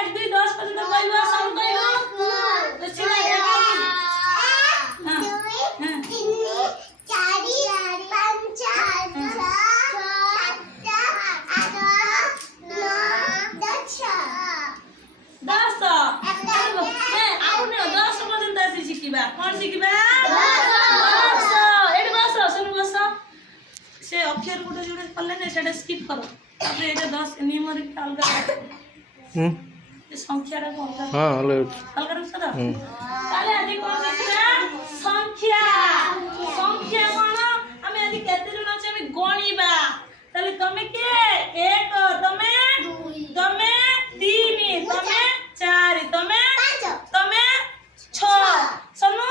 1 2 10 पर्यंत कहबो सब कहबो तो सीधा कौन शिखिबा एडी बस सुन बस से अक्षर गुटे जोड़े पल्ले ने सेटा स्किप करो तापर एटा 10 न्यूमेरिक अलगा ये संख्या रा कोन हां अलगा रख सदा ताले आदि कोन शिखिबा संख्या संख्या कोन हमें आदि केते जण আছে আমি গণিবা তাহলে তুমি কে 1 তুমি 2 তুমি 3 তুমি 4 তুমি 5 তুমি 6 सोनू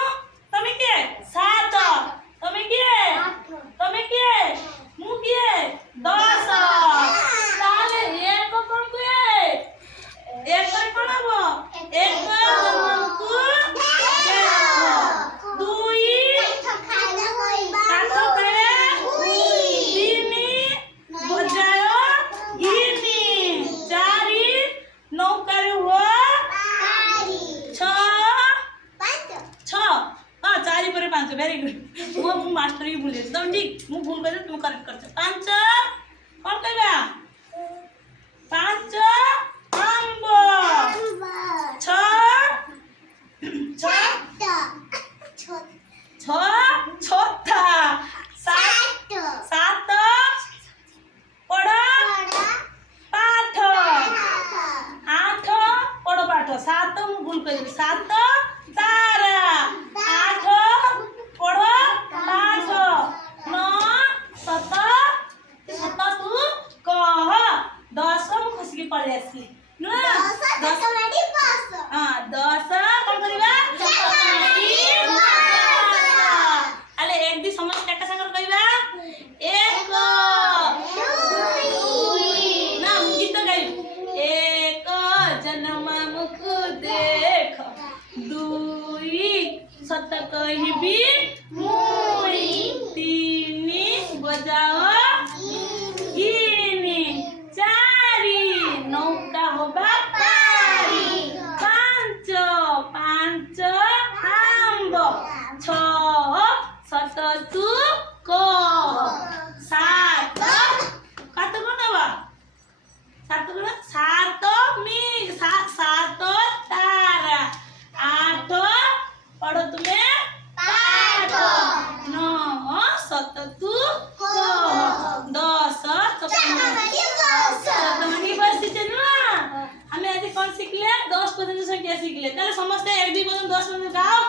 तुम्हें के 7 तुम्हें के 8 तुम्हें के मु के 10 ताले एक कोन को एक कोन हबो एक जन्मकु दुई खाना कोइबा काठो करे तीनी बजायो गिनी चारी नौकर हो चारि पर 5 वेरी गुड मो मास्टर ही भूल गए तुम ठीक मु भूल गए तुम करेक्ट करछ 5 कोन कहबा 5 आंब 6 छोटा 7 पढ़ा पाठ 8 पढ़ो पाठ 7 मु भूल कर 7 तारा 8 पढ़ो पाठ 9 7 तू कह 10 मु खुशी के पढ़े आसी न 10 कमाडी पास हां 10 कोन करबा अले एक दी समझ एका संग कहबा 1 2 ना गीत गाई 1 जन्म मुख देख 2 सत कहबी मुई 3 बजाओ गिनी 4 नौका होबा पारी 5 आंब 6 सत तू कह 7 कत कोन हबा 7 कोन 7 मी 7 तारा 8 पढ़ो तुम्हें पाठ 9 7 तू कह 10 कहानी बस चलना हमें आज कौन सीखले 10 पर्यंत संख्या सीखले ताले समस्त 1 2 पर्यंत 10 पर्यंत गाओ